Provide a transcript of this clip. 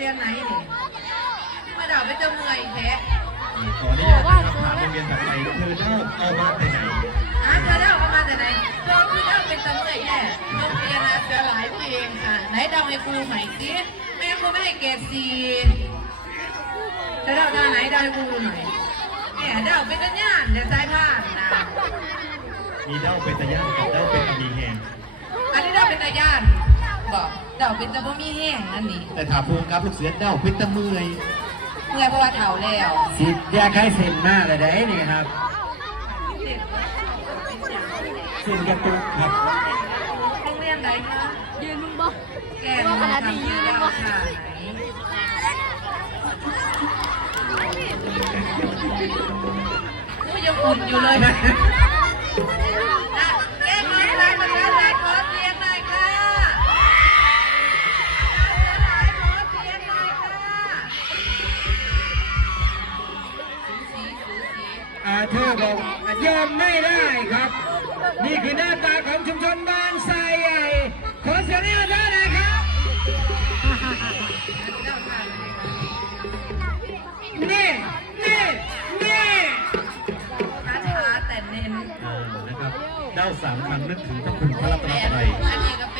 รียนไหนนี่มาเดาไปเจอเมื่อยแท้ขออนุญาตนะครับถามโรงเรียนแบบไหนเธอได้เอามาแต่ไหนเธอเดามาแต่ไหนเธอคือเดาเป็นตำเมื่อยแย่โรงเรียนนะเจอหลายเพลงค่ะไหนเดาให้ครูใหม่สิแม่ครูไม่ให้เกรด4เธอเดาท่าไหนเดาให้ครูหน่อยเนี่ยเดาเป็นตัญญาณเดี๋ยวสายผ่านนะมีเด้าเป็นตะย่านกับเด้าเป็นตะมีแหงอันนี้เดาเป็นตัญญาณบอกเดาเป็นตะบ่มีแห้งนั่นนี่แต่ถามภูมิครับลูกเสือเด้าเป็นตะเมื่อยเพราะว่าเฒ่าแล้วสิอยากให้เซ็นหน้าเลยได้นี่ครับเซ็นกระตุกครับโรงเรียนไหนคะยืนมึงบอกแกนมาทำยืนแล้วค่ะไหนยังอุ่นอยู่เลยแกนมาอะไรมาแล้วไหนขอเสียงหน่อยค่ะขอเสียงหน่อยค่ะเธอบอกยอมไม่ได้ครับนี่คือหน้าตาของชุมชนบ้านทรายใหญ่ขอเสียงให้เธอหน่อยครับนี่ช้าแต่เน้นนะครับเด้า3 ครั้งนึกถึงพระคุณพระรัตนตรัยอันนี้กับ